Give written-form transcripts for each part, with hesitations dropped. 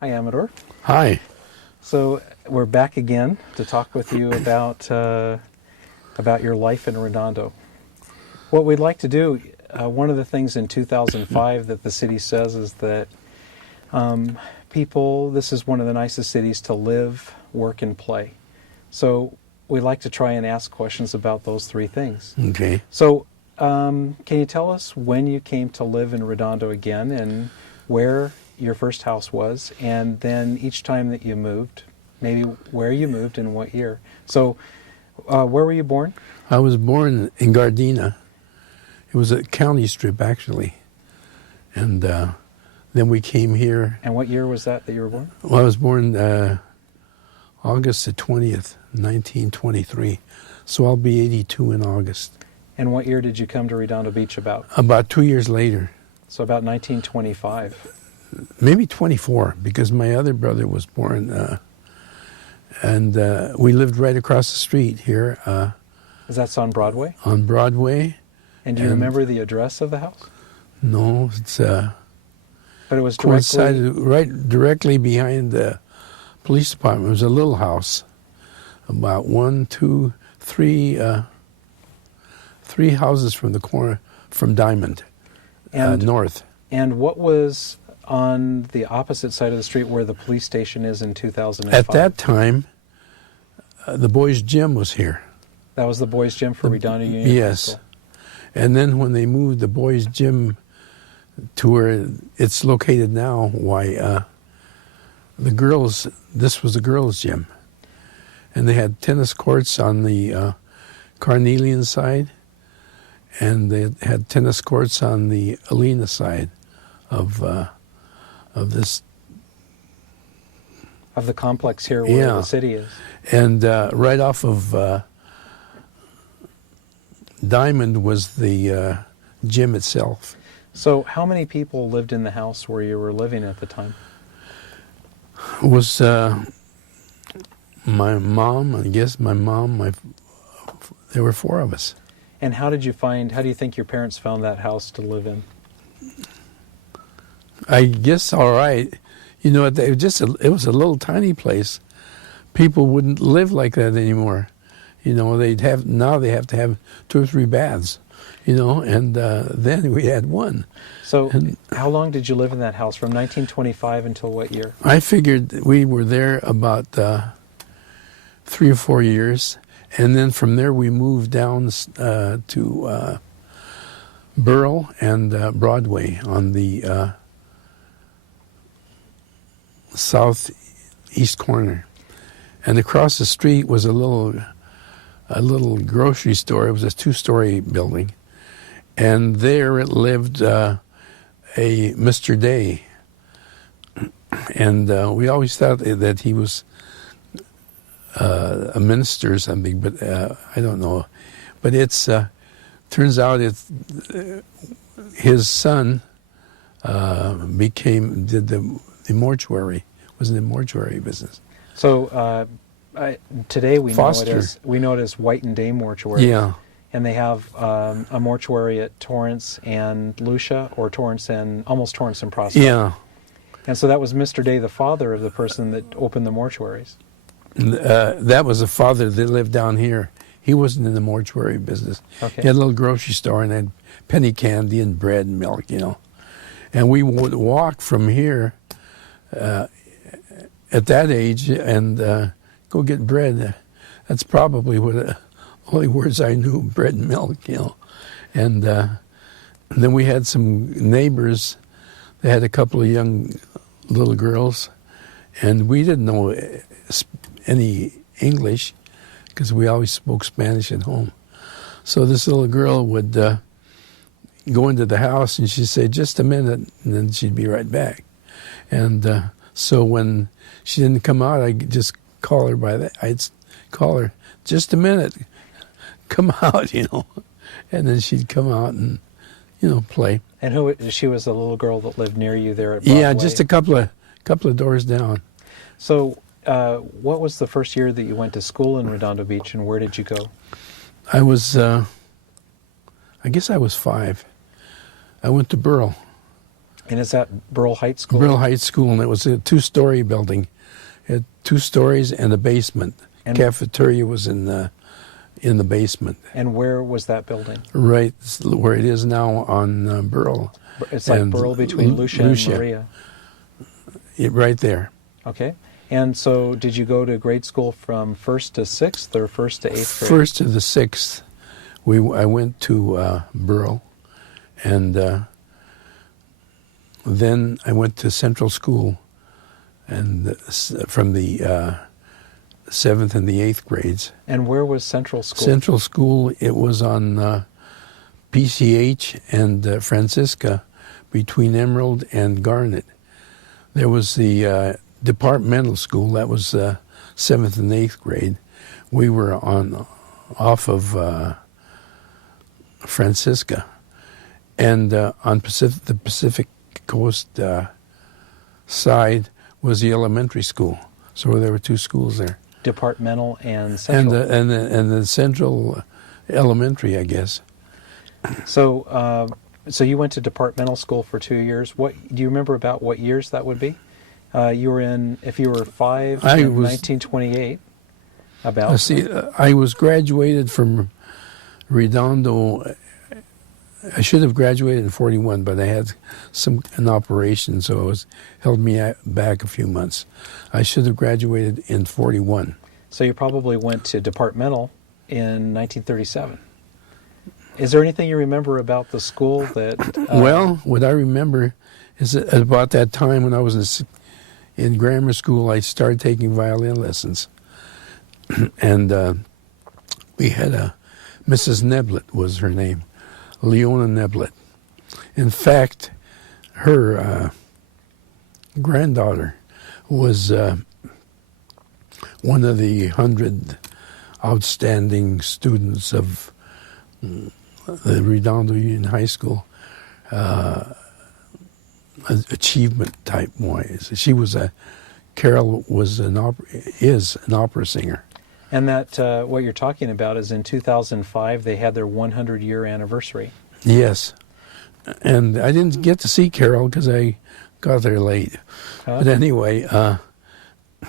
Hi, Amador. Hi. So we're back again to talk with you about your life in Redondo. What we'd like to do, one of the things in 2005 that the city says is that this is one of the nicest cities to live, work, and play. So we'd like to try and ask questions about those three things. Okay. So can you tell us when you came to live in Redondo again and where your first house was, and then each time that you moved, maybe where you moved and what year? So where were you born? I was born in Gardena. It was a county strip, actually. And then we came here. And what year was that you were born? Well, I was born August the 20th, 1923. So I'll be 82 in August. And what year did you come to Redondo Beach about? About 2 years later. So about 1925. Maybe 24, because my other brother was born, and we lived right across the street here. Is that on Broadway? On Broadway. And do you remember the address of the house? No, it's but it was coincided right directly behind the police department. It was a little house, about three houses from the corner, from Diamond, north. And what was on the opposite side of the street where the police station is in 2005? At that time, the boys' gym was here. That was the boys' gym for Redondo Union? Yes. And then when they moved the boys' gym to where it's located now, this was the girls' gym. And they had tennis courts on the Carnelian side, and they had tennis courts on the Alena side of this, of the complex here where the city is. And right off of Diamond was the gym itself. So how many people lived in the house where you were living at the time? It was my mom, there were four of us. And how do you think your parents found that house to live in? I guess all right. You know, it was a little tiny place. People wouldn't live like that anymore. You know, they have to have 2 or 3 baths. You know, and then we had one. So how long did you live in that house? From 1925 until what year? I figured we were there about 3 or 4 years. And then from there we moved down to Burl and Broadway on the southeast corner. And across the street was a little grocery store. It was a 2-story building. And there it lived a Mr. Day. And we always thought that he was a minister or something, but I don't know. But turns out his son did the mortuary, was in the mortuary business. So today we know it as White and Day Mortuary. Yeah. And they have a mortuary at Torrance and Lucia, or Torrance and Prospect. Yeah. And so that was Mr. Day, the father of the person that opened the mortuaries. That was the father that lived down here. He wasn't in the mortuary business. Okay. He had a little grocery store and had penny candy and bread and milk, you know. And we would walk from here at that age and go get bread. That's probably what only words I knew, bread and milk, you know. And then we had some neighbors. They had a couple of young little girls, and we didn't know any English because we always spoke Spanish at home. So this little girl would go into the house and she'd say, "Just a minute," and then she'd be right back. And so when she didn't come out, I'd just call her by that. I'd call her, "Just a minute, come out," you know. And then she'd come out and, you know, play. And she was a little girl that lived near you there at Broadway? Yeah, just a couple of doors down. So what was the first year that you went to school in Redondo Beach, and where did you go? I was, I guess I was 5. I went to Burl. And is that Burl Heights School? Brill Heights School, and it was a 2-story building. It had 2 stories and a basement. And Cafeteria was in the basement. And where was that building? Right where it is now on Burl. It's like and Burl between Lucia and Maria. Right there. Okay. And so did you go to grade school from 1st to 6th or 1st to 8th grade? 1st to the 6th, I went to Burl, and then I went to Central School, and from the 7th and the 8th grades. And where was Central School? Central School, it was on PCH and Francisca, between Emerald and Garnet. There was the departmental school, that was 7th and 8th grade. We were off of Francisca, and on the Pacific Coast side was the elementary school. So there were 2 schools there. Departmental and Central. And the Central Elementary, I guess. So so you went to departmental school for 2 years. What do you remember about what years that would be? You were in, if you were 5 in 1928. About. See, I was graduated from Redondo. I should have graduated in 41, but I had an operation, so it held me back a few months. I should have graduated in 41. So you probably went to departmental in 1937. Is there anything you remember about the school that... Well, what I remember is that about that time when I was in grammar school, I started taking violin lessons. And we had Mrs. Neblett was her name, Leona Neblett. In fact, her granddaughter was one of the 100 outstanding students of the Redondo Union High School, achievement type wise. Carol is an opera singer. And that what you're talking about is in 2005 they had their 100-year anniversary. Yes, and I didn't get to see Carol because I got there late. But anyway, I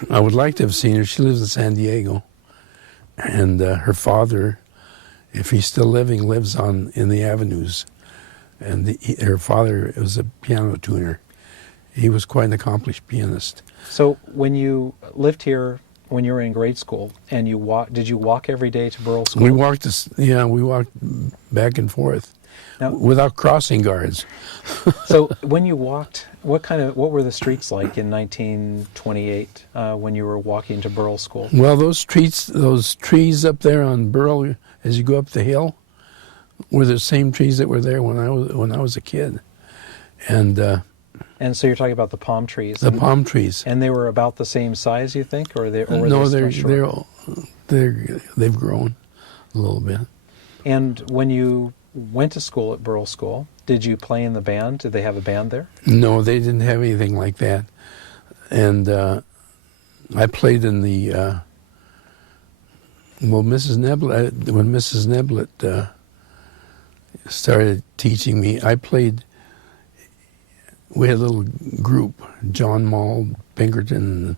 would like to have seen her. She lives in San Diego, and her father, if he's still living, lives in the avenues. And her father was a piano tuner. He was quite an accomplished pianist. So when you lived here, when you were in grade school, and did you walk every day to Burl School? We walked back and forth now, without crossing guards. So when you walked, what were the streets like in 1928 when you were walking to Burl School? Well, those trees up there on Burl, as you go up the hill, were the same trees that were there when I was a kid, and so you're talking about the palm trees. The palm trees, and they were about the same size, you think, or they've grown a little bit. And when you went to school at Burl School, did you play in the band? Did they have a band there? No, they didn't have anything like that. And I played in the when Mrs. Neblett started teaching me, we had a little group, John Mall, Pinkerton,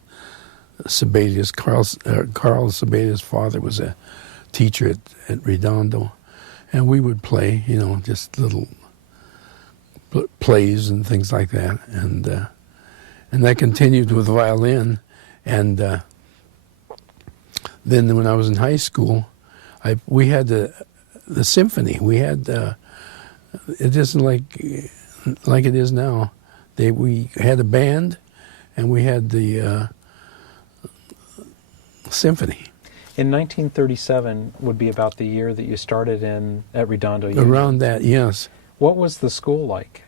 Sebelius. Carl Sebelius' father was a teacher at Redondo, and we would play, just little plays and things like that, and that continued with violin, and then when I was in high school, we had the symphony. We had it isn't like it is now. We had a band, and we had the symphony. In 1937 would be about the year that you started at Redondo Union. Around that, yes. What was the school like?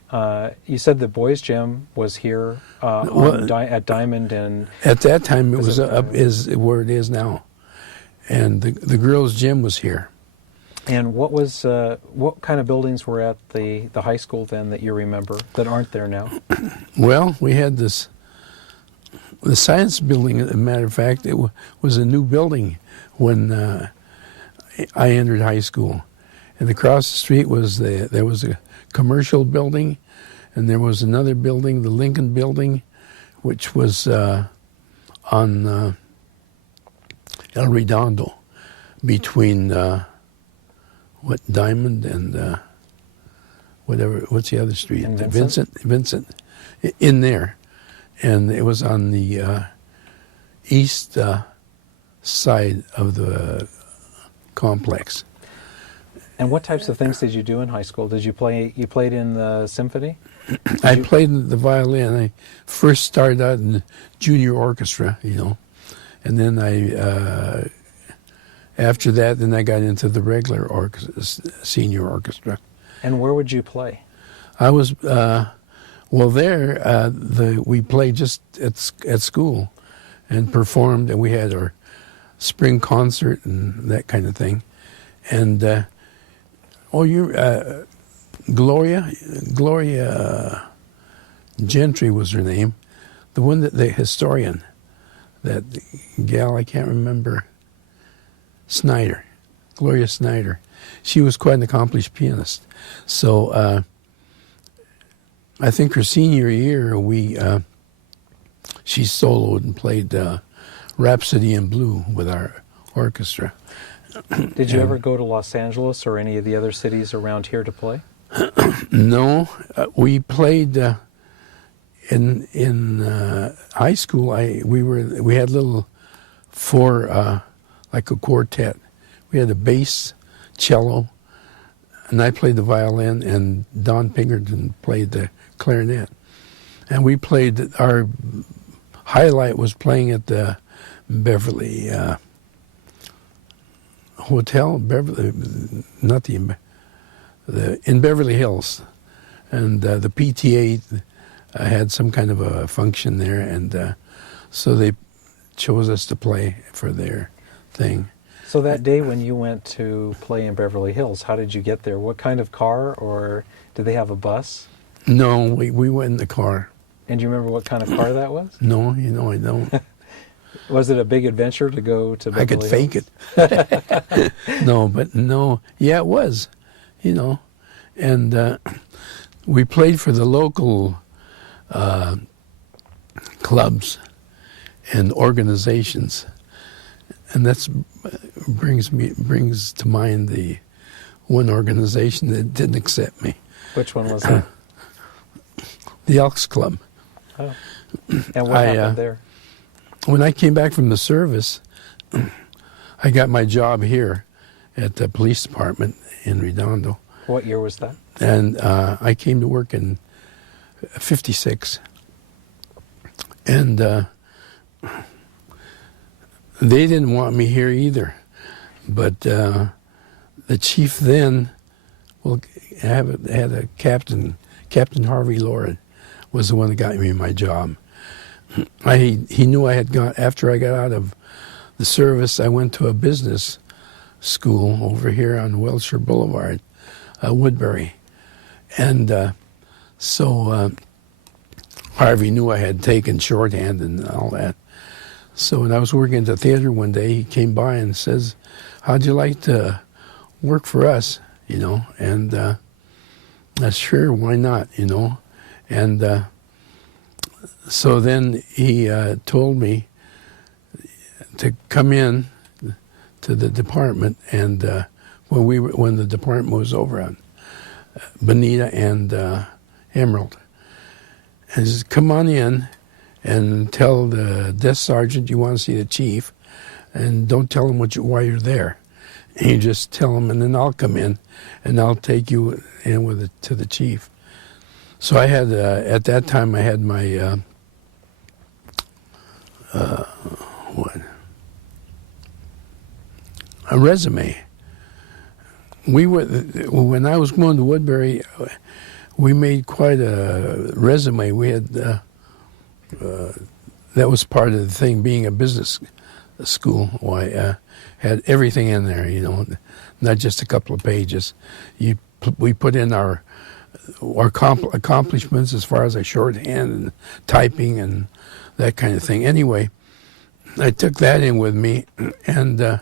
You said the boys' gym was here at Diamond, and at that time it was is where it is now, and the girls' gym was here. And what kind of buildings were at the high school then that you remember that aren't there now? Well, we had the science building. As a matter of fact, it was a new building when I entered high school, and across the street there was a commercial building, and there was another building, the Lincoln Building, which was on El Redondo, between Diamond and what's the other street? And Vincent? Vincent, in there. And it was on the east side of the complex. And what types of things did you do in high school? Did you play? You played in the symphony? I played the violin. I first started out in the junior orchestra, and then after that, then I got into the regular senior orchestra. And where would you play? I was we played just at school, and performed, and we had our spring concert and that kind of thing, and. Gloria Gentry was her name, the historian, that gal, I can't remember, Gloria Snyder. She was quite an accomplished pianist. So I think her senior year, she soloed and played Rhapsody in Blue with our orchestra. Did you ever go to Los Angeles or any of the other cities around here to play? No, we played in high school. We had little like a quartet. We had a bass, cello, and I played the violin, and Don Pinkerton played the clarinet. And we played. Our highlight was playing at the Beverly. Hotel, in Beverly Hills, and the PTA had some kind of a function there, and so they chose us to play for their thing. So that day when you went to play in Beverly Hills, how did you get there? What kind of car, or did they have a bus? No, we went in the car. And do you remember what kind of car that was? No, I don't. Was it a big adventure to go to Beverly Hills? I could fake it. No. Yeah, it was, And we played for the local clubs and organizations. And that brings to mind the one organization that didn't accept me. Which one was that? The Elks Club. Oh. And what happened there? When I came back from the service, I got my job here at the police department in Redondo. What year was that? And I came to work in '56. And they didn't want me here either. But the chief then had a Captain Harvey Lord was the one that got me my job. He knew I had gone, after I got out of the service, I went to a business school over here on Wilshire Boulevard, Woodbury. And so Harvey knew I had taken shorthand and all that. So when I was working at the theater one day, he came by and says, "How'd you like to work for us?" And I sure, why not, And so then he told me to come in to the department, and when the department was over on Bonita and Emerald, and he says, "Come on in and tell the desk sergeant you want to see the chief, and don't tell him why you're there. And you just tell him, and then I'll come in, and I'll take you in to the chief." So I had at that time I had my a resume. When I was going to Woodbury, we made quite a resume. We had that was part of the thing, being a business school. I had everything in there, not just a couple of pages. We put in our accomplishments as far as shorthand and typing and that kind of thing. Anyway, I took that in with me, and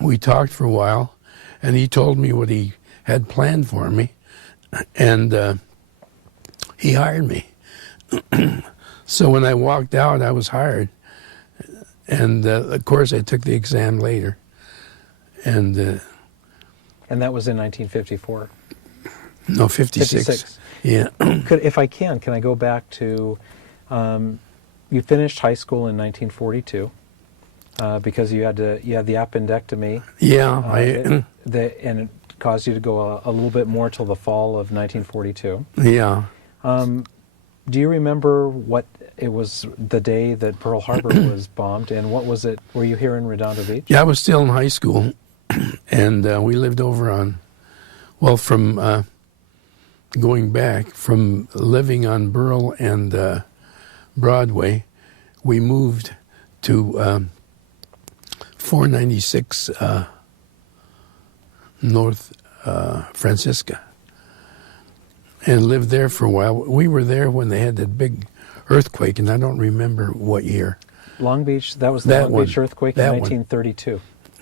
we talked for a while, and he told me what he had planned for me. And he hired me. So when I walked out, I was hired. And, of course, I took the exam later. And that was in 1954. No, 56. 56. Yeah. If I can I go back to, you finished high school in 1942 because you had the appendectomy. Yeah. And it caused you to go a little bit more till the fall of 1942. Yeah. Do you remember what it was the day that Pearl Harbor was bombed, and what was it? Were you here in Redondo Beach? Yeah, I was still in high school, and we lived over on, from going back, from living on Burl and Broadway, we moved to 496 North Francisca, and lived there for a while. We were there when they had that big earthquake, and I don't remember what year. Long Beach, that was the Long Beach earthquake in That 1932.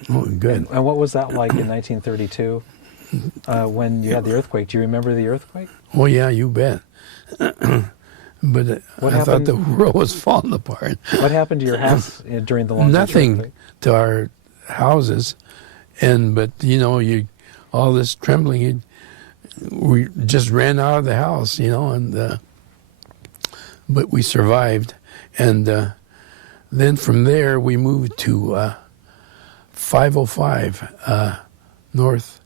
Oh, good. And what was that like in 1932 when you had the earthquake? Do you remember the earthquake? Oh, yeah, you bet. But I thought the world was falling apart. What happened to your house during the Long Beach earthquake? Nothing to our houses. But, all this trembling, we just ran out of the house, but we survived. And then from there, we moved to 505 North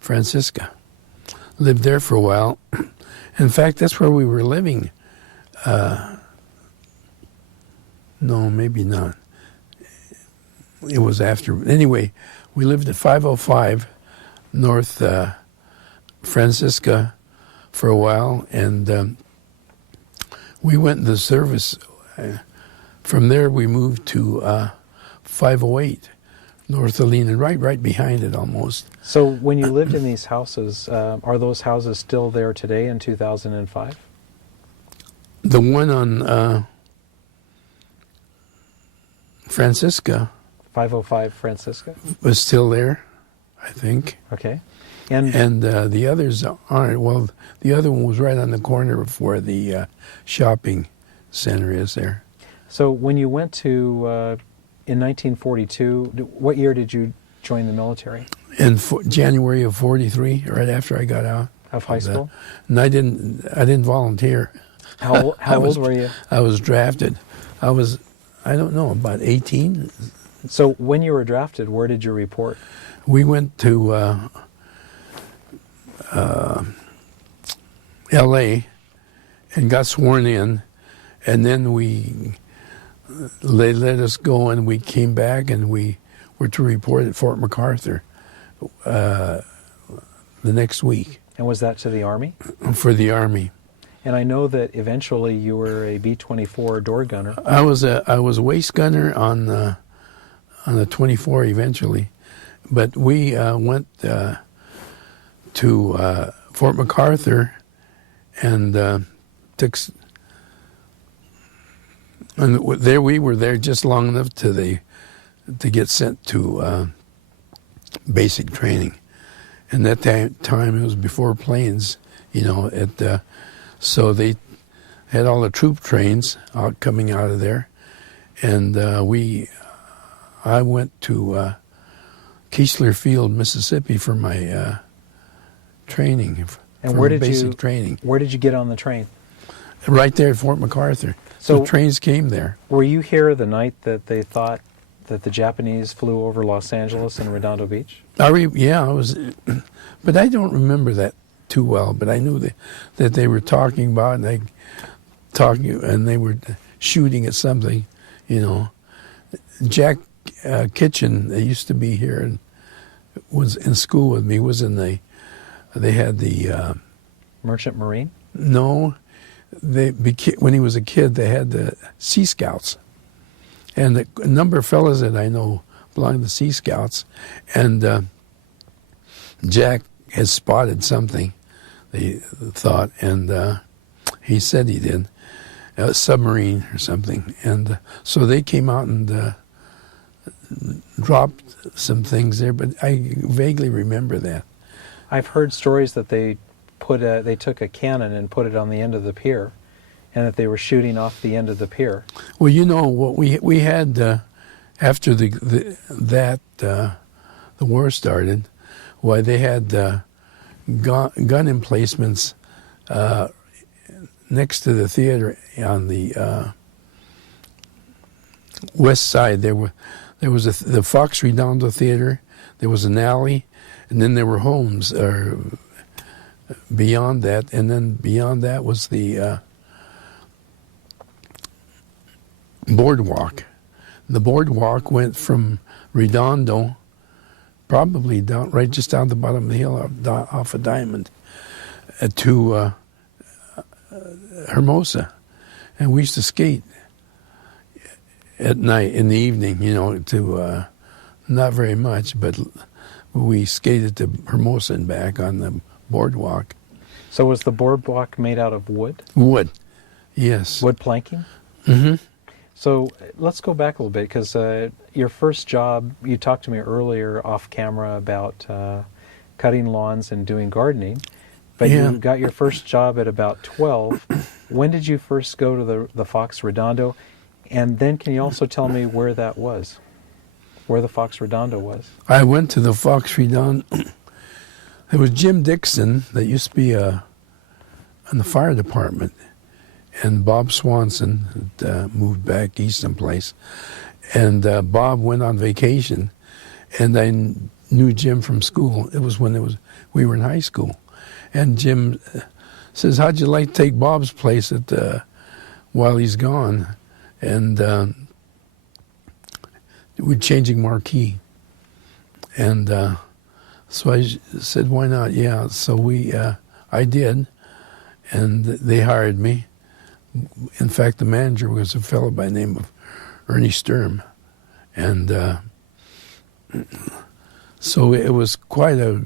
Francisca. Lived there for a while. In fact, that's where we were living. No, maybe not. It was after. Anyway, we lived at 505 North Francisca for a while, and we went in the service. From there, we moved to 508 North Alina, right behind it almost. So when you lived in these houses, are those houses still there today in 2005? The one on Francisca. 505 Francisca? Was still there, I think. Okay. And the others aren't. Well, the other one was right on the corner of where the shopping center is there. So when you went to, in 1942, what year did you join the military? In January of 43, right after I got out of high school. And I didn't volunteer. How old were you? I was drafted. I don't know, about 18. So when you were drafted, where did you report? We went to L.A. and got sworn in, and then they let us go, and we came back, and we were to report at Fort MacArthur the next week. And was that to the Army? For the Army. And I know that eventually you were a B-24 door gunner. I was a waist gunner on the 24 eventually, but we went to Fort MacArthur and and there we were there just long enough to get sent to basic training. And that time it was before planes, so they had all the troop trains coming out of there, and I went to Keesler Field, Mississippi for my training. And where did basic training? Where did you get on the train? Right there at Fort MacArthur. So the trains came there. Were you here the night that they thought that the Japanese flew over Los Angeles and Redondo Beach? Yeah, I was, but I don't remember that too well. But I knew that they were talking about, and they were shooting at something, Jack Kitchen, that used to be here and was in school with me, was in they had the Merchant Marine? No, when he was a kid, they had the Sea Scouts, and a number of fellas that I know belonged to Sea Scouts, and Jack had spotted something, they thought, and he said he did, a submarine or something, and so they came out and dropped some things there, but I vaguely remember that. I've heard stories that they they took a cannon and put it on the end of the pier, and that they were shooting off the end of the pier. Well, you know what we had after the war started. Why they had gun emplacements next to the theater on the west side. There was the Fox Redondo Theater. There was an alley, and then there were homes beyond that, and then beyond that was the boardwalk. The boardwalk went from Redondo, probably down right just down the bottom of the hill off of Diamond, to Hermosa, and we used to skate at night in the evening. You know, to not very much, but we skated to Hermosa and back on the boardwalk. So was the boardwalk made out of wood? Wood, yes. Wood planking? Mm-hmm. So let's go back a little bit, because your first job, you talked to me earlier off camera about cutting lawns and doing gardening, but Yeah. you got your first job at about 12. When did you first go to the Fox Redondo? And then can you also tell me where that was, where the Fox Redondo was? I went to the Fox Redondo. There was Jim Dixon that used to be in the fire department, and Bob Swanson had moved back east someplace, and Bob went on vacation, and I knew Jim from school. It was when we were in high school, and Jim says, "How'd you like to take Bob's place while he's gone?" And we're changing marquee, and so I said, "Why not?" Yeah, so I did, and they hired me. In fact, the manager was a fellow by the name of Ernie Sturm, and so it was quite a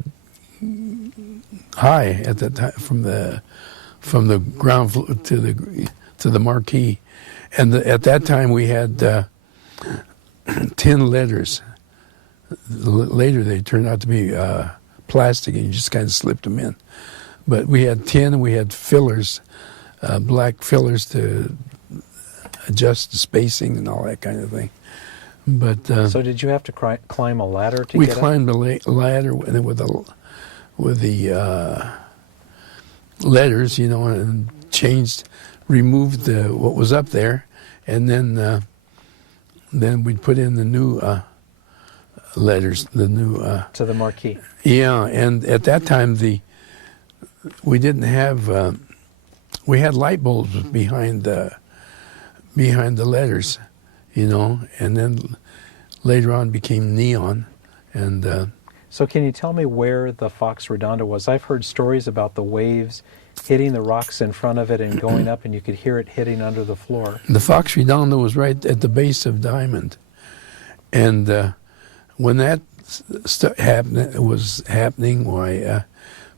high at that time from the ground floor to the marquee, and at that time we had 10 letters. Later they turned out to be plastic, and you just kind of slipped them in. But we had 10, and we had fillers, black fillers to adjust the spacing and all that kind of thing. But so did you have to climb a ladder to we get climbed up? the ladder with the letters, you know, and removed what was up there, and then we'd put in the new letters, the new To the marquee. yeah. And at that time we didn't have we had light bulbs behind the letters, you know, and then later on became neon. And So can you tell me where the Fox Redondo was? I've heard stories about the waves hitting the rocks in front of it and going up, and you could hear it hitting under the floor. the Fox Redondo was right at the base of Diamond, and when that was happening, why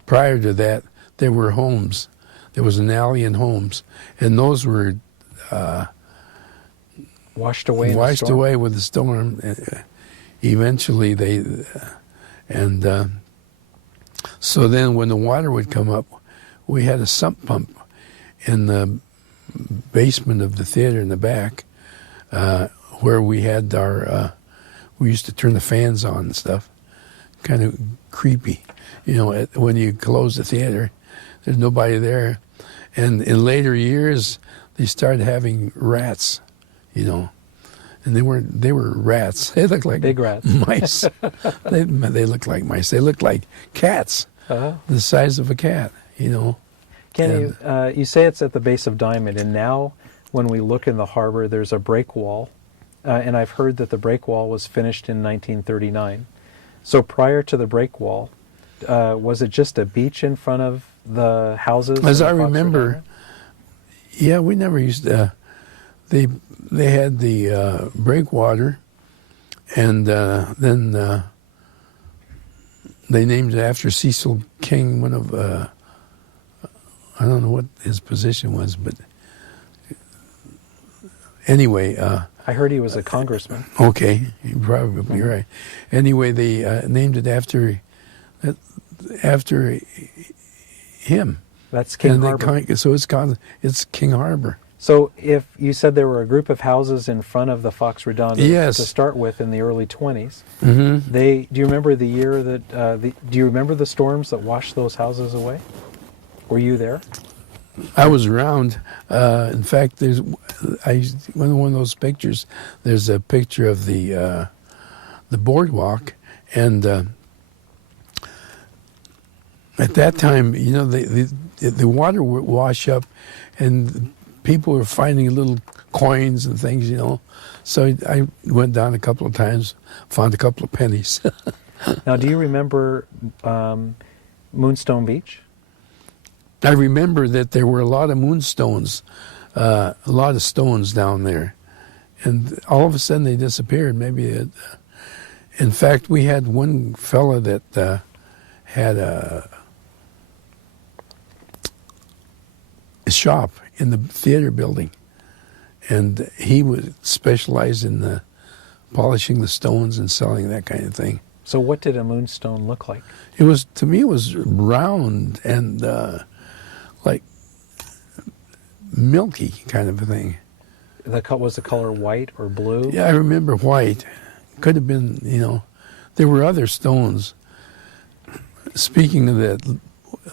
prior to that there were homes. There was an alley and homes, and those were Washed away in the washed storm? away with the storm. Eventually, so then when the water would come up, we had a sump pump in the basement of the theater in the back, where we had we used to turn the fans on and stuff. Kind of creepy, you know. When you close the theater, there's nobody there, and in later years they started having rats, you know. And they were rats. They looked like Big rats. mice. they looked like mice. They looked like cats, the size of a cat, you know. Kenny, you say it's at the base of Diamond, and now when we look in the harbor, there's a break wall, and I've heard that the break wall was finished in 1939. So prior to the break wall, was it just a beach in front of the houses? As I in Fox remember, Redondo? yeah, we never used they had the breakwater, and then they named it after Cecil King, one of I don't know what his position was, but anyway. I heard he was a congressman. Okay, you're probably right. Anyway, they named it after him. That's King And Harbor. so it's King Harbor. So if you said there were a group of houses in front of the Fox Redondo Yes. to start with in the early 20s, Hmm. do you remember the year that, do you remember the storms that washed those houses away? Were you there? I was around. In fact, one of those pictures. There's a picture of the boardwalk, and at that time, the water would wash up, and people were finding little coins and things. So I went down a couple of times, found a couple of pennies. Now, do you remember Moonstone Beach? I remember that there were a lot of moonstones, a lot of stones down there, and all of a sudden they disappeared. In fact, we had one fella that had a shop in the theater building, and he would specialize in polishing the stones and selling that kind of thing. So what did a moonstone look like? To me, it was round and like milky kind of a thing. Was the color white or blue? Yeah, I remember white. Could have been, there were other stones. Speaking of that,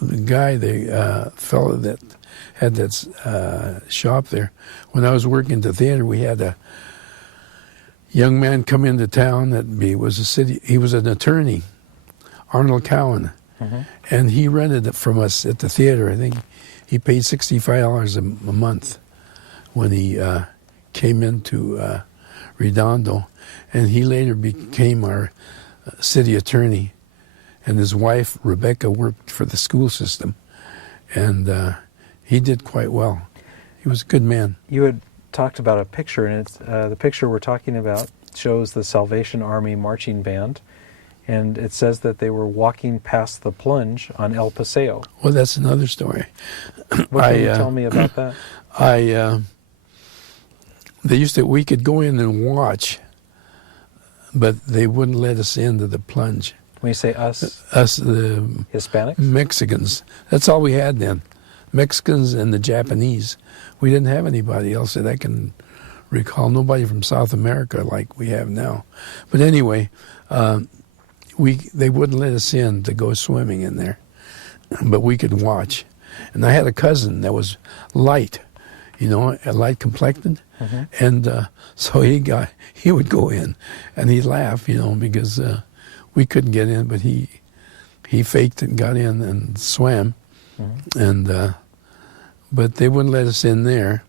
the guy, the fellow that had that shop there, when I was working at the theater, we had a young man come into town he was an attorney, Arnold Cowan, and he rented it from us at the theater. I think he paid $65 a month when he came into Redondo, and he later became our city attorney, and his wife, Rebecca, worked for the school system, and he did quite well. He was a good man. You had talked about a picture, and it's the picture we're talking about shows the Salvation Army marching band, and it says that they were walking past the plunge on El Paseo. Well, that's another story. What can you tell me about that? We could go in and watch, but they wouldn't let us into the plunge. When you say us, the Hispanics? Mexicans. That's all we had then. Mexicans and the Japanese. We didn't have anybody else that I can recall. Nobody from South America like we have now. But anyway, they wouldn't let us in to go swimming in there, but we could watch. And I had a cousin that was light, light complected, and so he would go in, and he'd laugh, because we couldn't get in, but he faked and got in and swam, and but they wouldn't let us in there.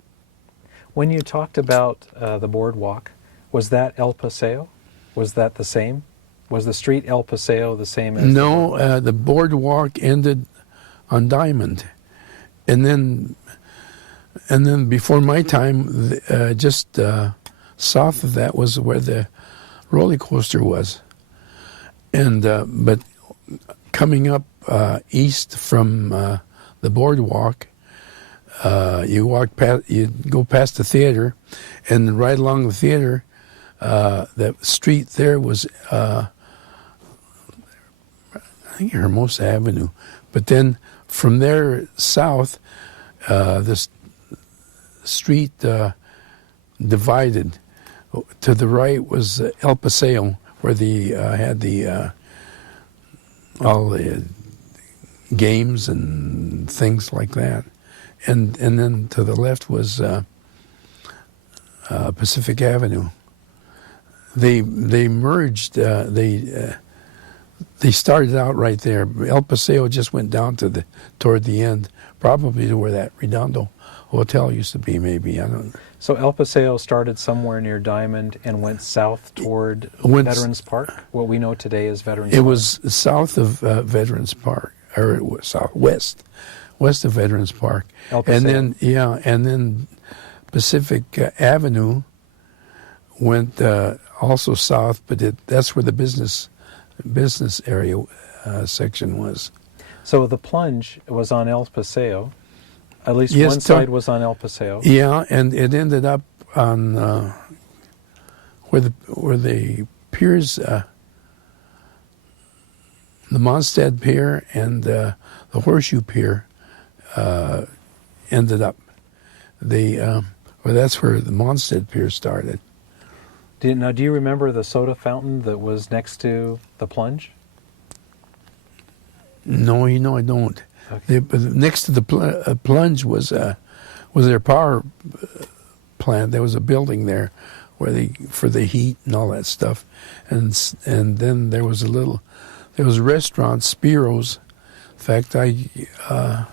When you talked about the boardwalk, was that El Paseo? Was that the same? Was the street El Paseo the same as? No, the boardwalk ended on Diamond, and then before my time, just south of that was where the roller coaster was, and but coming up east from the boardwalk, you go past the theater, and right along the theater, that street there was I think Hermosa Avenue, but then from there south, this street divided. To the right was El Paseo, where had all the games and things like that, and then to the left was Pacific Avenue. They merged. They started out right there. El Paseo just went down toward the end, probably to where that Redondo Hotel used to be. Maybe, I don't know. So El Paseo started somewhere near Diamond and went south toward Veterans Park, what we know today as Veterans Park. It was south of Veterans Park, or it was west of Veterans Park. El Paseo. And then Pacific Avenue went also south, but that's where the business area section was. So the plunge was on El Paseo. At least one side was on El Paseo. Yeah, and it ended up on where the piers, the Mondstadt Pier and the Horseshoe Pier ended up. Well, that's where the Mondstadt Pier started. Do you remember the soda fountain that was next to the plunge? No, I don't. Okay. Next to the plunge was their power plant. There was a building there where for the heat and all that stuff, and then there was a restaurant, Spiro's. In fact, I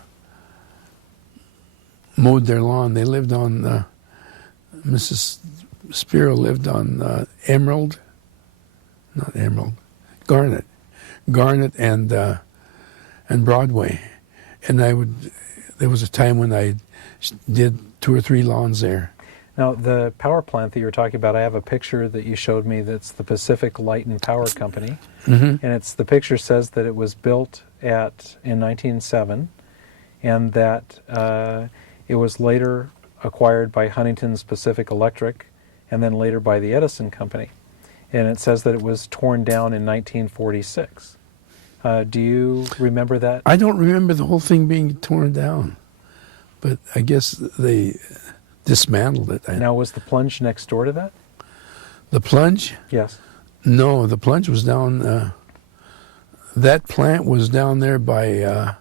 mowed their lawn. They lived on Mrs. Spiro lived on Garnet and Broadway, and there was a time when I did 2 or 3 lawns there. Now, the power plant that you're talking about, I have a picture that you showed me that's the Pacific Light and Power Company, and the picture says that it was built in 1907, and that it was later acquired by Huntington's Pacific Electric, and then later by the Edison Company. And it says that it was torn down in 1946. Do you remember that? I don't remember the whole thing being torn down, but I guess they dismantled it. Now, was the plunge next door to that? The plunge? Yes. No, the plunge was down. That plant was down there by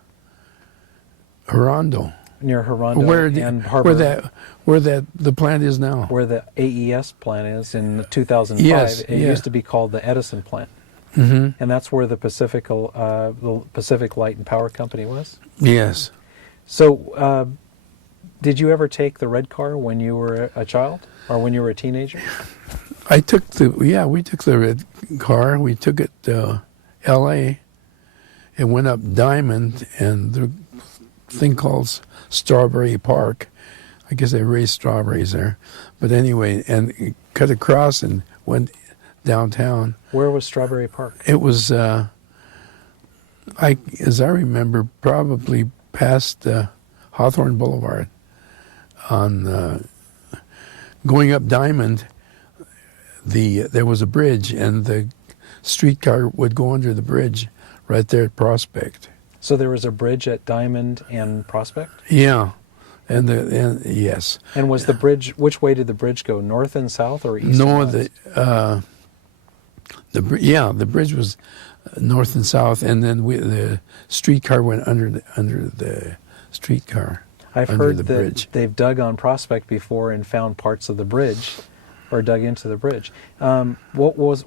Redondo. Near Redondo and Harbor. Where the plant is now. Where the AES plant is in 2005. Yes, it used to be called the Edison plant. And that's where the Pacific Light and Power Company was? Yes. So, did you ever take the red car when you were a child or when you were a teenager? We took the red car. We took it to L.A. It went up Diamond and the thing called Strawberry Park. I guess they raised strawberries there. But anyway, and it cut across and went downtown. Where was Strawberry Park? It was, as I remember, probably past Hawthorne Boulevard. On going up Diamond, there was a bridge, and the streetcar would go under the bridge right there at Prospect. So there was a bridge at Diamond and Prospect? Yeah, and yes. And was the bridge? Which way did the bridge go? North and south, or east? No, and west? the bridge was north and south, and then the streetcar went under the streetcar. I've heard that they've dug on Prospect before and found parts of the bridge, or dug into the bridge. What was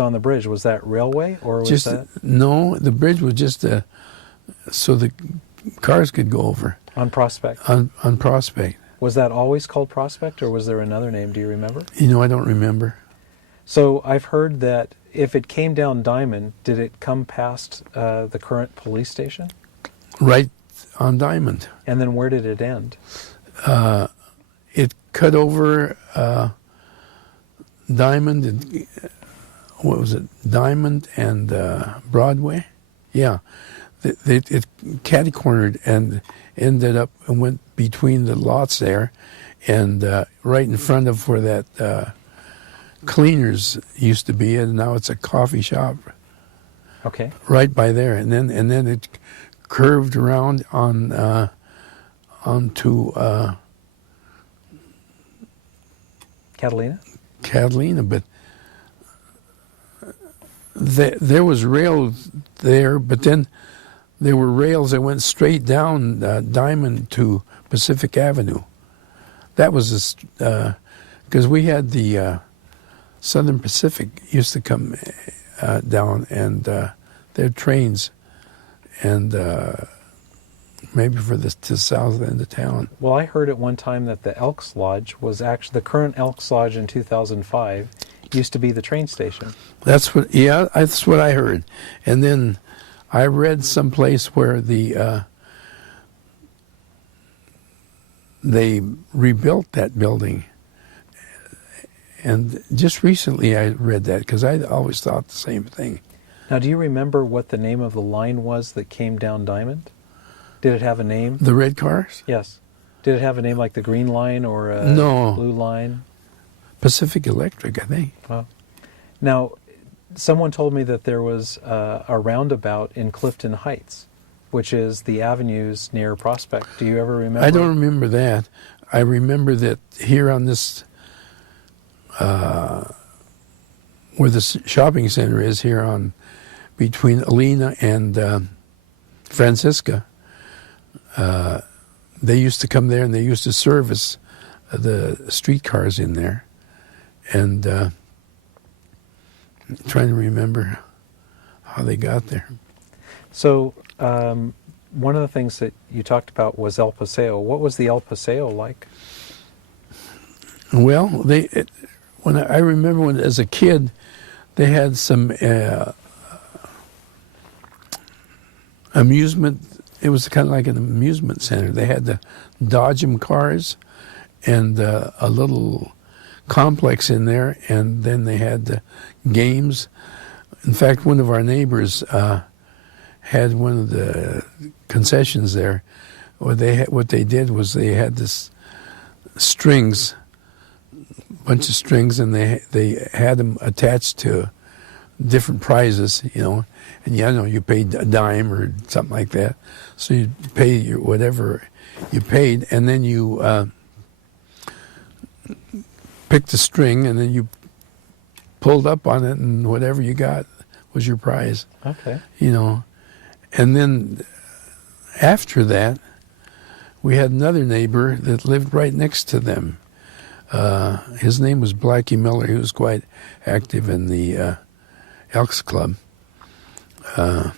on the bridge? Was that railway, or was that? No, the bridge was just so the cars could go over. On Prospect. On Prospect. Was that always called Prospect, or was there another name? Do you remember? I don't remember. So I've heard that if it came down Diamond, did it come past the current police station? Right on Diamond. And then where did it end? It cut over Diamond and what was it? Diamond and Broadway. Yeah, it catty-cornered and ended up and went between the lots there, and right in front of where that Cleaners used to be, and now it's a coffee shop. Okay. Right by there, and then it curved around onto Catalina, but there was rails there, but then there were rails that went straight down Diamond to Pacific Avenue. That was because we had the Southern Pacific used to come down, and their trains, and maybe for to south end of town. Well, I heard at one time that the Elks Lodge was actually the current Elks Lodge in 2005 used to be the train station. That's what I heard. And then I read someplace where they rebuilt that building. And just recently I read that because I always thought the same thing. Now, do you remember what the name of the line was that came down Diamond? Did it have a name? The red cars? Yes. Did it have a name like the Green Line or No. Blue Line? Pacific Electric, I think. Well, now, someone told me that there was a roundabout in Clifton Heights, which is the avenues near Prospect. Do you ever remember? I don't remember that. I remember that here on this, where the shopping center is here on between Alena and Francisca, they used to come there and they used to service the streetcars in there. And trying to remember how they got there. So one of the things that you talked about was El Paseo. What was the El Paseo like? Well, I remember when as a kid, they had some amusement. It was kind of like an amusement center. They had the Dodgem cars and a little complex in there, and then they had the games. In fact, one of our neighbors had one of the concessions there. What they did was they had this strings, bunch of strings, and they had them attached to different prizes, and you paid a dime or something like that. So you pay whatever you paid, and then you picked the string, and then you pulled up on it, and whatever you got was your prize. Okay. And then after that, we had another neighbor that lived right next to them. His name was Blackie Miller. He was quite active in the Elks Club. I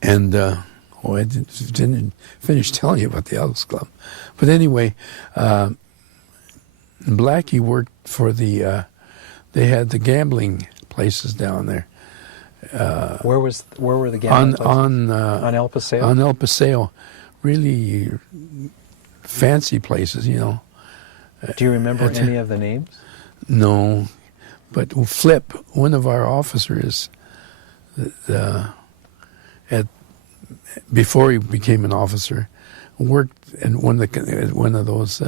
didn't finish telling you about the Elks Club. But anyway, Blackie worked for they had the gambling places down there. Where were the gambling places? On El Paseo? On El Paseo. Really fancy places, Do you remember any of the names? No, but Flip, one of our officers, before he became an officer, worked in one of those.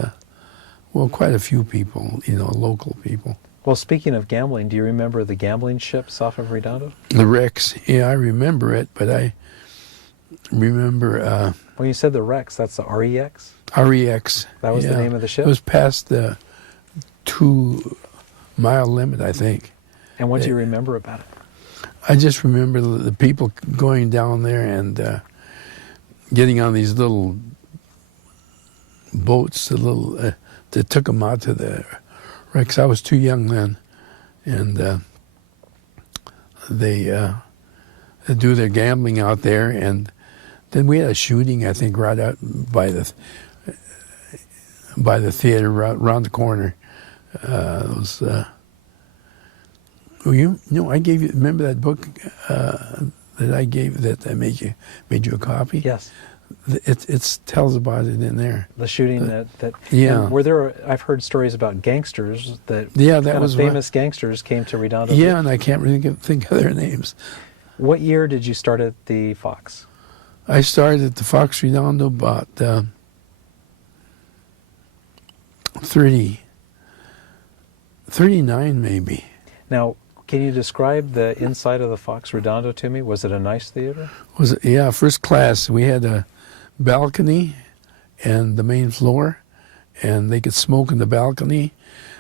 Quite a few people, local people. Well, speaking of gambling, do you remember the gambling ships off of Redondo? The Rex, yeah, I remember it, but I remember. When you said the Rex, that's the REX? REX. That was the name of the ship? It was past the 2-mile limit, I think. And what do you remember about it? I just remember the people going down there and getting on these little boats, that took them out to the Rex. I was too young then, and they do their gambling out there, and then we had a shooting, I think, right out by the theater, right around the corner. I gave you. Remember that book that I gave that I made you a copy? Yes. It tells about it in there. The shooting that yeah. Were there? I've heard stories about gangsters that was famous gangsters came to Redondo. Yeah, and I can't really think of their names. What year did you start at the Fox? I started at the Fox Redondo about 39 maybe. Now, can you describe the inside of the Fox Redondo to me? Was it a nice theater? Yeah, first class. We had a balcony and the main floor, and they could smoke in the balcony,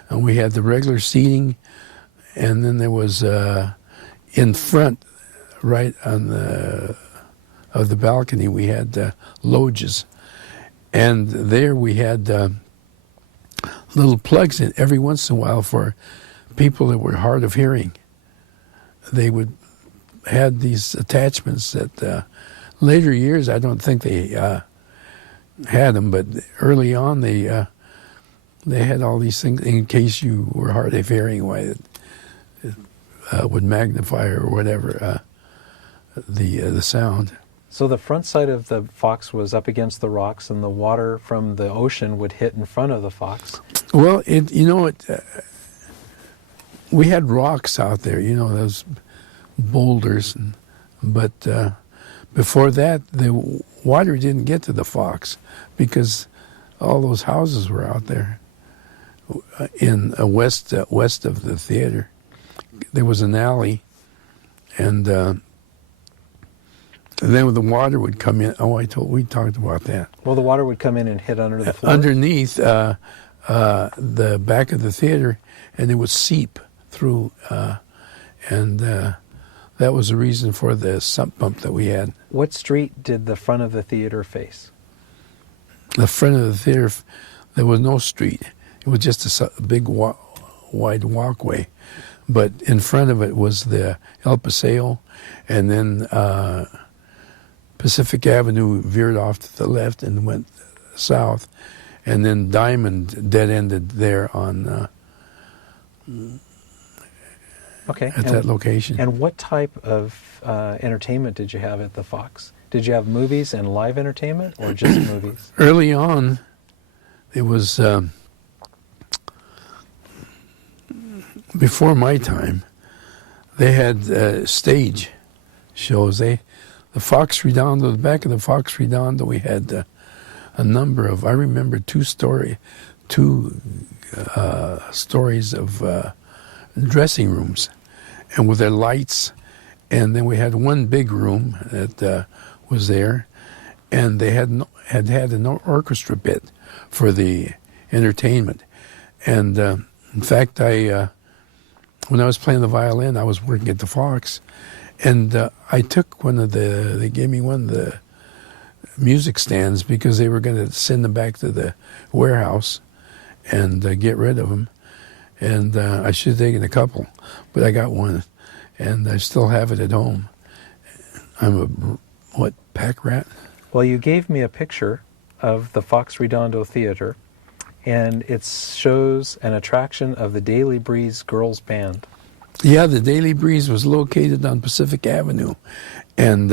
and we had the regular seating, and then there was in front, right on of the balcony, we had loges, and there we had little plugs in every once in a while for people that were hard of hearing. They would had these attachments that later years I don't think they had them, but early on they had all these things in case you were hard of hearing, why it would magnify or whatever the sound. So the front side of the Fox was up against the rocks, and the water from the ocean would hit in front of the Fox. Well, we had rocks out there, those boulders, but before that, the water didn't get to the Fox because all those houses were out there in west of the theater. There was an alley, and And then the water would come in. Oh, we talked about that. Well, the water would come in and hit under the floor. Underneath the back of the theater, and it would seep through, and that was the reason for the sump pump that we had. What street did the front of the theater face? The front of the theater, there was no street. It was just a big wide walkway. But in front of it was the El Paseo, and then Pacific Avenue veered off to the left and went south, and then Diamond dead-ended there on at that location. And what type of entertainment did you have at the Fox? Did you have movies and live entertainment, or just movies? Early on, it was before my time. They had stage shows. The Fox Redondo, the back of the Fox Redondo, we had a number of. I remember two stories of dressing rooms, and with their lights. And then we had one big room that was there, and they had an orchestra pit for the entertainment. And in fact, when I was playing the violin, I was working at the Fox, and I took they gave me one of the music stands because they were going to send them back to the warehouse and get rid of them. And I should have taken a couple, but I got one, and I still have it at home. I'm a, pack rat? Well, you gave me a picture of the Fox Redondo Theater, and it shows an attraction of the Daily Breeze Girls Band. Yeah, the Daily Breeze was located on Pacific Avenue, and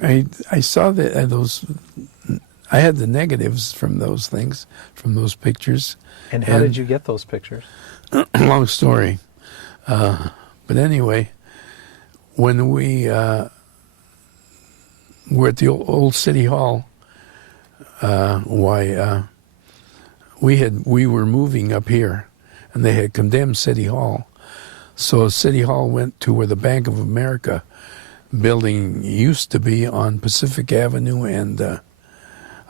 I saw those. I had the negatives from those things, from those pictures. And how did you get those pictures? Long story. But anyway, when we were at the old City Hall, we were moving up here, and they had condemned City Hall. So City Hall went to where the Bank of America building used to be on Pacific Avenue, and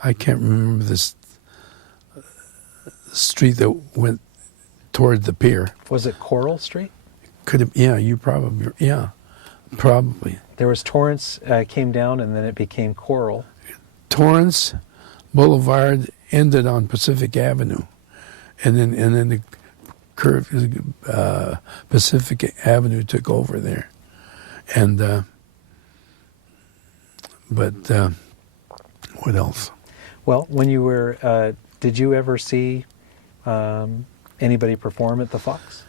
I can't remember this street that went toward the pier. Was it Coral Street? Could have, yeah, probably. There was Torrance came down, and then it became Coral. Torrance Boulevard ended on Pacific Avenue, and then the curve Pacific Avenue took over there, and what else? Well, when you were, did you ever see anybody perform at the Fox?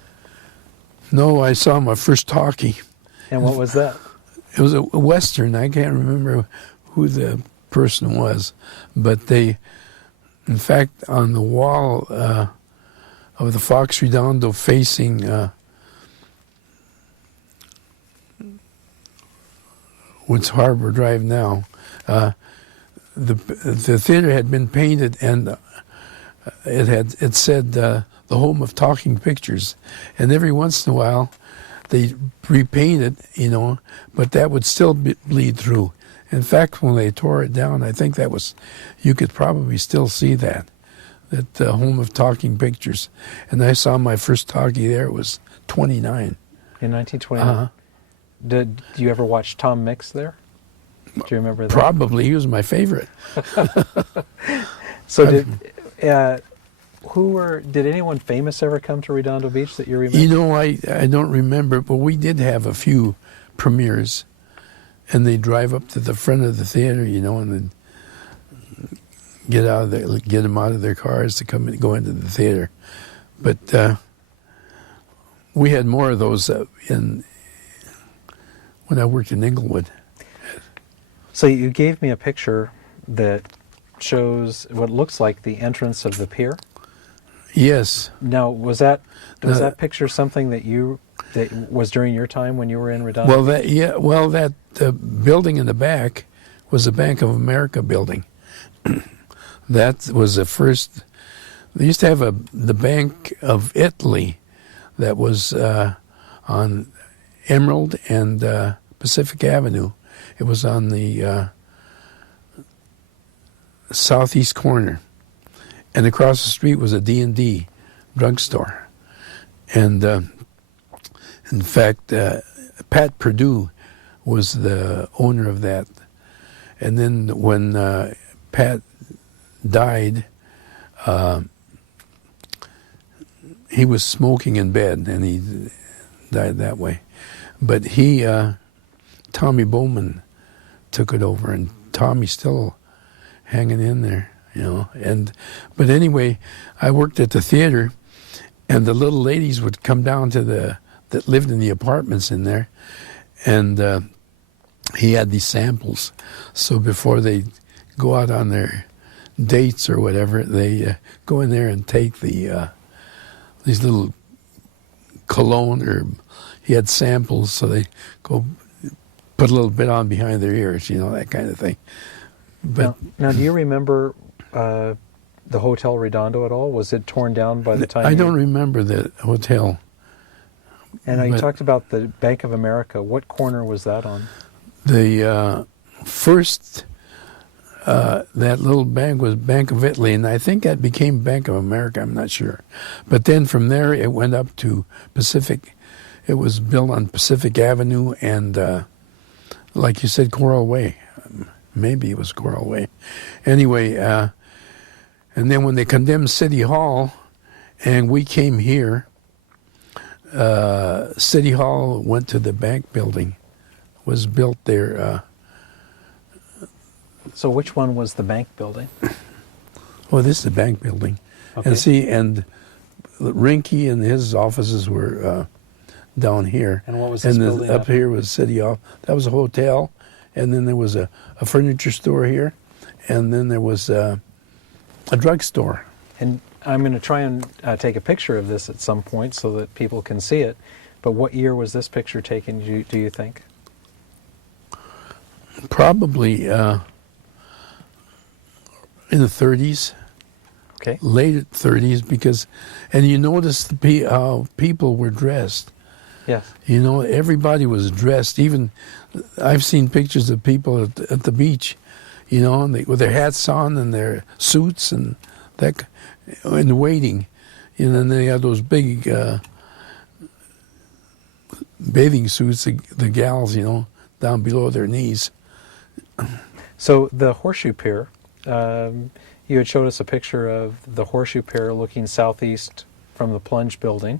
No, I saw my first talkie. And what was that? It was a Western. I can't remember who the person was, but they, in fact, on the wall of the Fox Redondo facing what's Harbor Drive now, the theater had been painted, and it said the home of talking pictures, and every once in a while they repaint it, but that would still bleed through. In fact, when they tore it down, I think you could probably still see that home of talking pictures. And I saw my first talkie there. It was 29. In 1929? Did you ever watch Tom Mix there? Do you remember that? Probably. He was my favorite. So did anyone famous ever come to Redondo Beach that you remember? I don't remember, but we did have a few premieres, and they drive up to the front of the theater, and then get them out of their cars to go into the theater. But we had more of those when I worked in Inglewood. So you gave me a picture that shows what looks like the entrance of the pier. Yes. Now, was that picture something that was during your time when you were in Redondo? That building in the back was the Bank of America building. That was the first. They used to have the Bank of Italy that was on Emerald and Pacific Avenue. It was on the southeast corner. And across the street was a D&D drugstore. And in fact, Pat Perdue was the owner of that. And then when Pat died, he was smoking in bed, and he died that way. But Tommy Bowman took it over, and Tommy's still hanging in there, you know. But anyway, I worked at the theater, and the little ladies would come down that lived in the apartments in there, and he had these samples. So before they go out on their dates or whatever, they go in there and take these little cologne, or he had samples, so they go put a little bit on behind their ears, you know, that kind of thing. But now do you remember the Hotel Redondo at all? Was it torn down by the time? I don't remember the hotel. And you talked about the Bank of America. What corner was that on? The first, that little bank was Bank of Italy, and I think that became Bank of America, I'm not sure. But then from there it went up to Pacific. It was built on Pacific Avenue and, like you said, Coral Way. Maybe it was Coral Way. Anyway, and then when they condemned City Hall and we came here, City Hall went to the bank building, was built there. So which one was the bank building? Oh, this is the bank building. Okay. And Rinke and his offices were down here. And what was this building? Up here was City Hall. That was a hotel, and then there was a furniture store here, and then there was a drugstore. And I'm going to try and take a picture of this at some point so that people can see it. But what year was this picture taken, do you think? Probably in the 30s. Okay. Late 30s, and you notice how people were dressed. Yes. You know, everybody was dressed. Even I've seen pictures of people at the beach, you know, and with their hats on and their suits and and waiting. You know, and they had those big bathing suits, the gals, you know, down below their knees. So the Horseshoe Pier, you had showed us a picture of the Horseshoe Pier looking southeast from the Plunge building.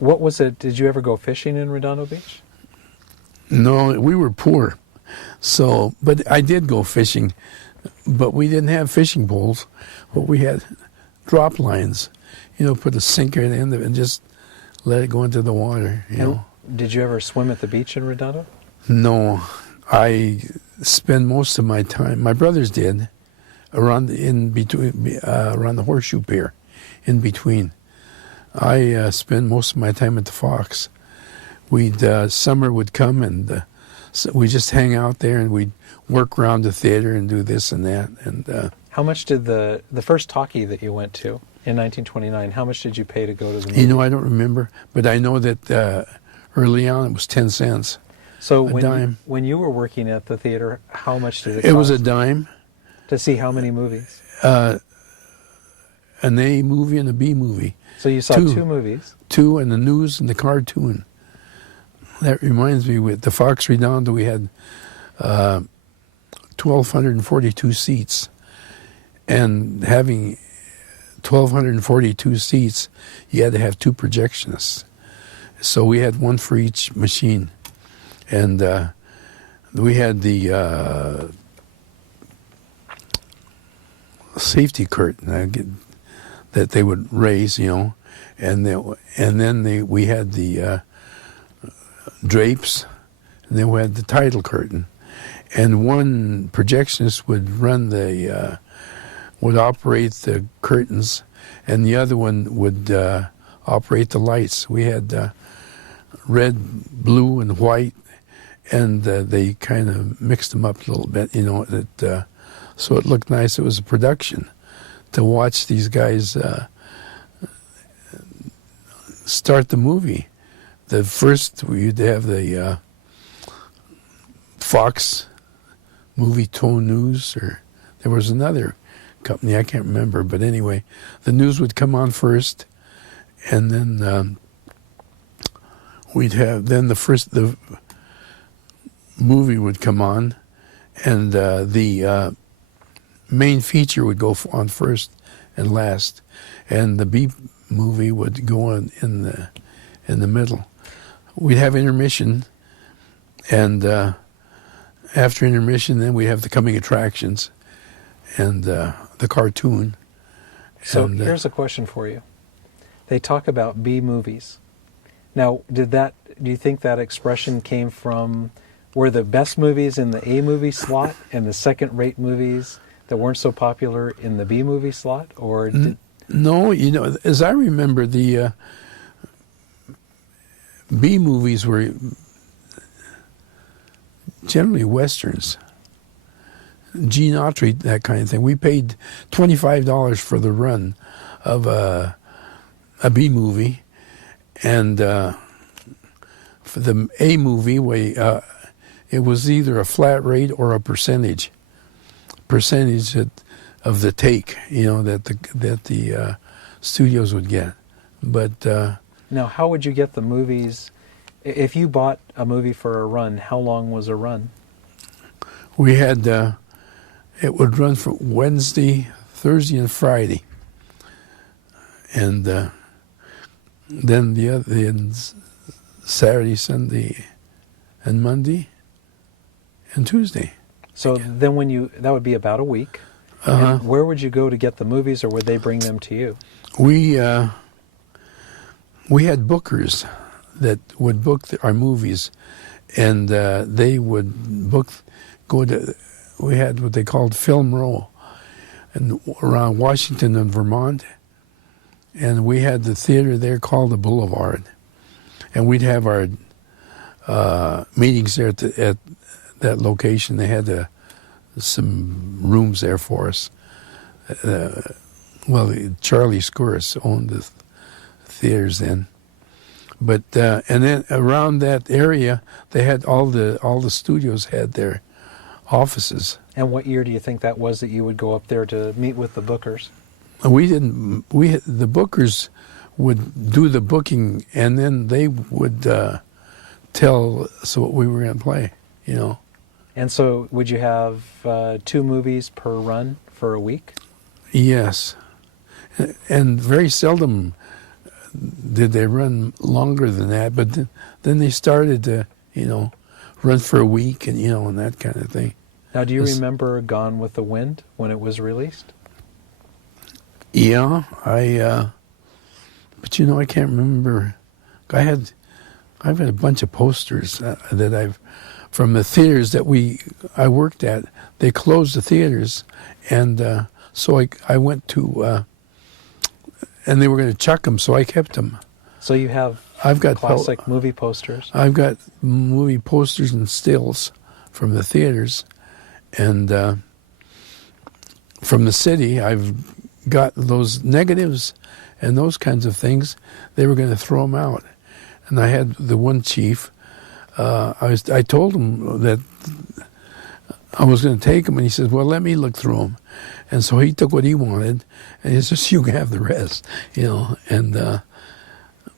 What was it? Did you ever go fishing in Redondo Beach? No, we were poor. So, but I did go fishing, but we didn't have fishing poles. But we had drop lines, you know, put a sinker in the end of it and just let it go into the water, you know. Did you ever swim at the beach in Redondo? No, I spend most of my time, my brothers did, around the Horseshoe Pier, in between. I spend most of my time at the Fox. Summer would come and so we just hang out there and we'd work around the theater and do this and that. And how much did the first talkie that you went to in 1929, how much did you pay to go to the movie? You know, I don't remember, but I know that early on it was 10 cents. So dime. When you were working at the theater, how much did it cost? It was a dime. To see how many movies? An A movie and a B movie. So you saw two movies? Two, and the news and the cartoon. That reminds me, with the Fox Redondo, we had 1,242 seats. And having 1,242 seats, you had to have two projectionists. So we had one for each machine. And we had the safety curtain that they would raise, you know, and then we had the drapes, and then we had the title curtain, and one projectionist would would operate the curtains, and the other one would operate the lights. We had red, blue, and white, and they kind of mixed them up a little bit, you know, so it looked nice. It was a production to watch these guys start the movie. the first we'd have the Fox Movie Tone News, or there was another company, I can't remember, but anyway, the news would come on first, and then we'd have the movie would come on, and the main feature would go on first and last, and the B movie would go on in the middle. We'd have intermission, and after intermission, then we'd have the coming attractions and the cartoon. So here's a question for you. They talk about B movies. Now, do you think that expression came from, were the best movies in the A movie slot and the second-rate movies that weren't so popular in the B movie slot? Or no, as I remember, the B movies were generally westerns. Gene Autry, that kind of thing. We paid $25 for the run of a B movie, and for the A movie, it was either a flat rate or a percentage of the take, that the studios would get. But now, how would you get the movies? If you bought a movie for a run, how long was a run? We had it would run from Wednesday, Thursday, and Friday, and then the Saturday, Sunday, and Monday, and Tuesday. So then that would be about a week. And where would you go to get the movies, or would they bring them to you? We had bookers that would book our movies, and they would we had what they called Film Row, and around Washington and Vermont, and we had the theater there called the Boulevard, and we'd have our meetings there at that location. They had some rooms there for us. Charlie Skouras owned the theaters then. But and then around that area, they had all the studios had their offices. And what year do you think that was that you would go up there to meet with the bookers? The bookers would do the booking, and then they would tell us what we were going to play. And so, would you have 2 movies per run for a week? Yes, and very seldom did they run longer than that, but then they started to, run for a week and, and that kind of thing. Now, do you remember Gone with the Wind when it was released? Yeah, but I can't remember. I've had a bunch of posters that from the theaters that I worked at. They closed the theaters, and so I went to, and they were going to chuck them, so I kept them. So you have classic movie posters? I've got movie posters and stills from the theaters, and from the city, I've got those negatives and those kinds of things. They were going to throw them out, and I had the one chief. I told him that I was going to take them, and he said, "Well, let me look through them." And so he took what he wanted, and he says, "You can have the rest," And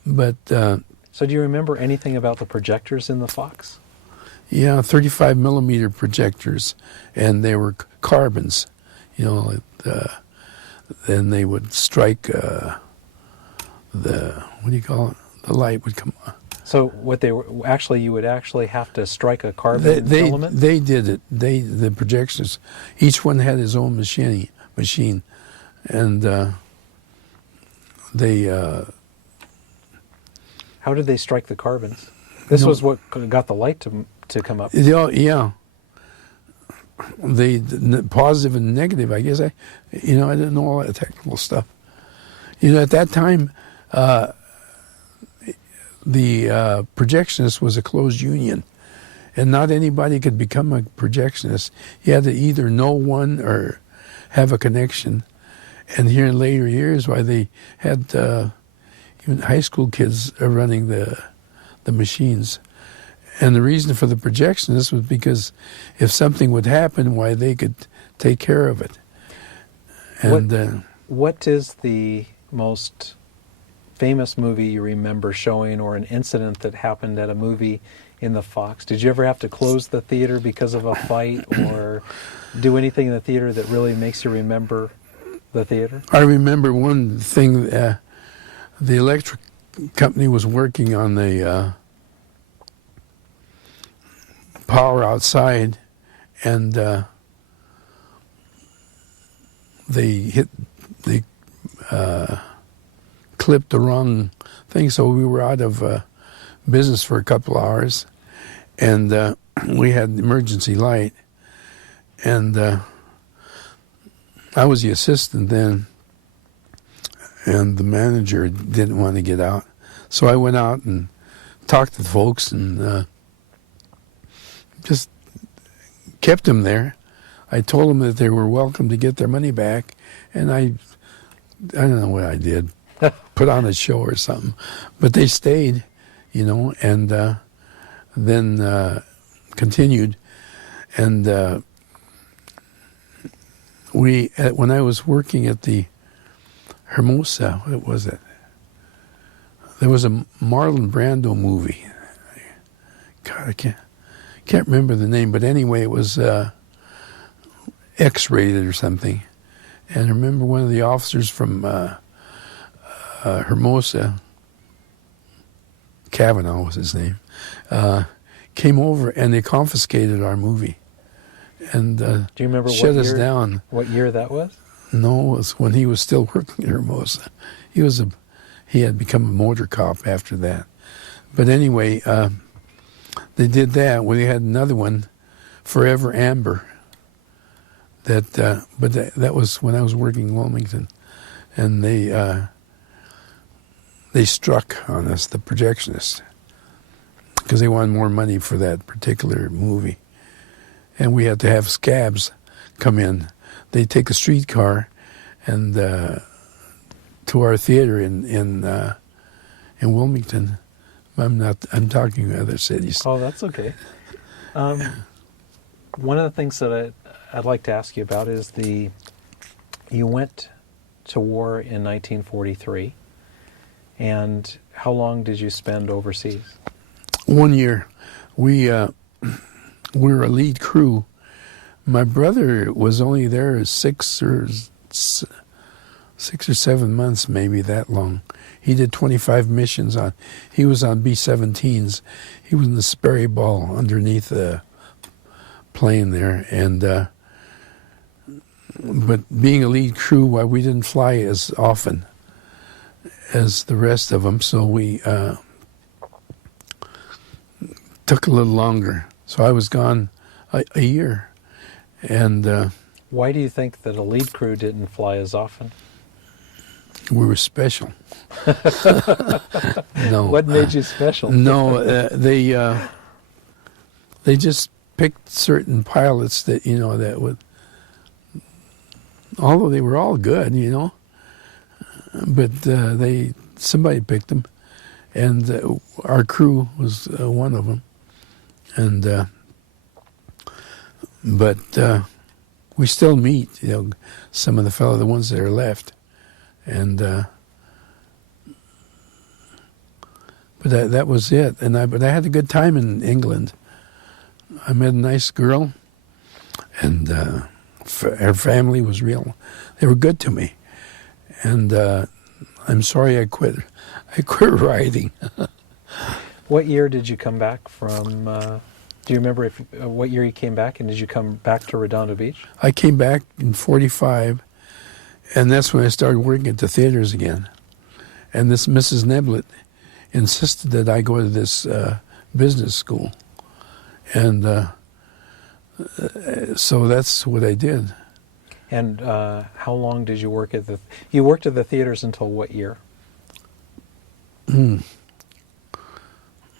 but so, do you remember anything about the projectors in the Fox? Yeah, 35 millimeter projectors, and they were carbons. Then they would strike the the light would come on. So what they were you would actually have to strike a carbon filament? They did it. The projectors, each one had his own machine, and they. How did they strike the carbons? This was what got the light to come up. Yeah. The positive and negative. I guess I didn't know all that technical stuff. At that time. The projectionist was a closed union, and not anybody could become a projectionist. You had to either know one or have a connection. And here in later years, why they had even high school kids running the the machines. And the reason for the projectionist was because if something would happen, why, they could take care of it. And what is the most famous movie you remember showing, or an incident that happened at a movie in the Fox? Did you ever have to close the theater because of a fight, or do anything in the theater that really makes you remember the theater? I remember one thing. The electric company was working on the power outside, and they clipped the wrong thing, so we were out of business for a couple hours, and we had emergency light, and I was the assistant then, and the manager didn't want to get out, so I went out and talked to the folks and just kept them there. I told them that they were welcome to get their money back, and I don't know what I did, put on a show or something, but they stayed, you know, and then continued. And when I was working at the Hermosa, what was it? There was a Marlon Brando movie. God, I can't remember the name, but anyway, it was X-rated or something. And I remember one of the officers from Hermosa, Kavanaugh was his name, came over and they confiscated our movie and do you remember shut us down. What year that was? No, it was when he was still working at Hermosa. He had become a motor cop after that. But anyway, they did that. We had another one, Forever Amber. But that was when I was working in Wilmington, and they struck on us, the projectionists, because they wanted more money for that particular movie, and we had to have scabs come in. They take a streetcar and to our theater in Wilmington. I'm talking other cities. Oh, that's okay. One of the things that I'd like to ask you about is you went to war in 1943, and how long did you spend overseas? 1 year. We were a lead crew. My brother was only there 6 or 7 months, maybe that long. He did 25 missions he was on B-17s. He was in the Sperry Ball underneath the plane there, and but being a lead crew, we didn't fly as often as the rest of them, so we took a little longer. So I was gone a year. And why do you think that a lead crew didn't fly as often? We were special. No. What made you special? No, they just picked certain pilots that, you know, that would, although they were all good, you know, but somebody picked them, and our crew was one of them, and but we still meet, you know, some of the ones that are left, and but that was it. But I had a good time in England. I met a nice girl, and her family was real. They were good to me, and I'm sorry I quit writing. What year did you come back from? Do you remember what year you came back, and did you come back to Redondo Beach? I came back in 45, and that's when I started working at the theaters again. And this Mrs. Neblett insisted that I go to this business school, and so that's what I did. And how long did you work at you worked at the theaters until what year?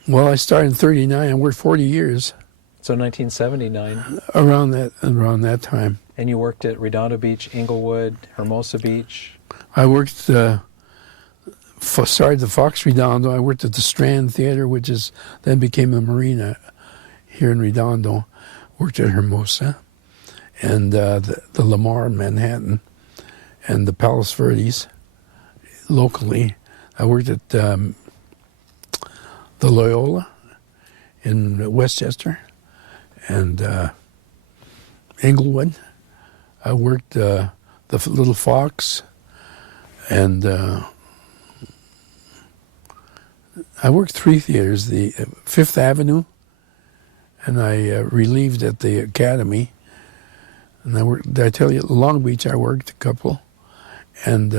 Well, I started in 39. I worked 40 years. So 1979. Around that time. And you worked at Redondo Beach, Inglewood, Hermosa Beach? I worked started the Fox Redondo. I worked at the Strand Theater, which is then became the Marina here in Redondo. Worked at Hermosa and the Lamar in Manhattan and the Palos Verdes locally. I worked at the Loyola in Westchester and Inglewood. I worked the Little Fox and I worked 3 theaters, the Fifth Avenue, and I relieved at the Academy. And I worked, did I tell you, Long Beach I worked a couple. And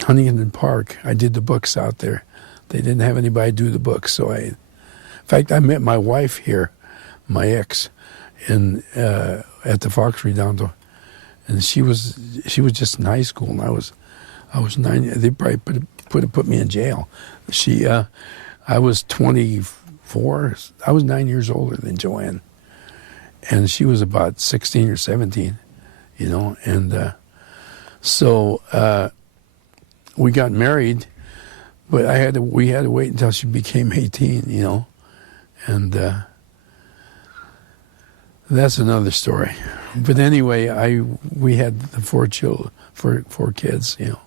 Huntington Park, I did the books out there. They didn't have anybody do the books, so in fact, I met my wife here, my ex, at the Fox Redondo. And she was just in high school, and I was 9. They probably put me in jail. I was 24. I was 9 years older than Joanne, and she was about 16 or 17, you know. And so we got married, but we had to wait until she became 18, you know, and that's another story. But anyway, we had the 4 kids, you know.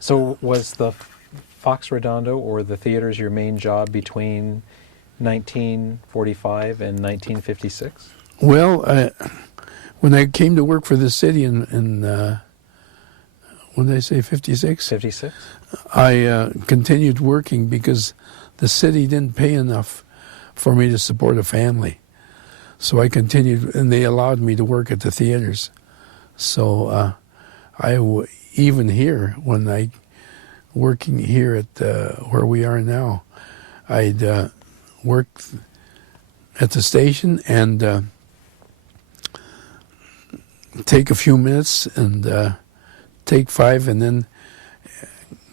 So was the Fox Redondo or the theaters your main job between 1945 and 1956? Well, when I came to work for the city in when did I say 56? 56. I continued working because the city didn't pay enough for me to support a family. So I continued, and they allowed me to work at the theaters. So even here, when I working here at where we are now, I'd work at the station and take a few minutes and take 5, and then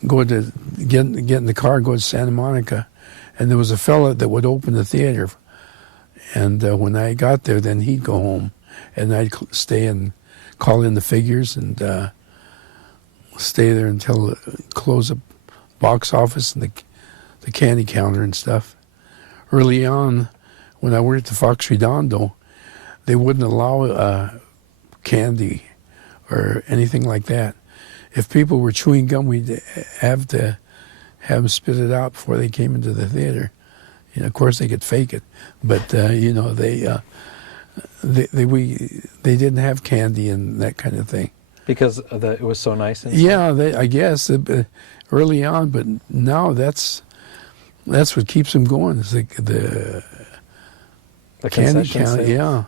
go to get in the car, go to Santa Monica, and there was a fella that would open the theater. And when I got there, then he'd go home, and I'd stay and call in the figures and stay there until close up box office and the candy counter and stuff. Early on, when I worked at the Fox Redondo, they wouldn't allow candy or anything like that. If people were chewing gum, we'd have to have them spit it out before they came into the theater. You know, of course, they could fake it, but you know, they didn't have candy and that kind of thing Because it was so nice inside? Yeah, I guess early on, but now that's what keeps them going. Is the candy concession count? sales? Yeah.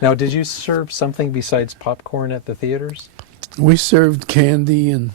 Now, did you serve something besides popcorn at the theaters? We served candy and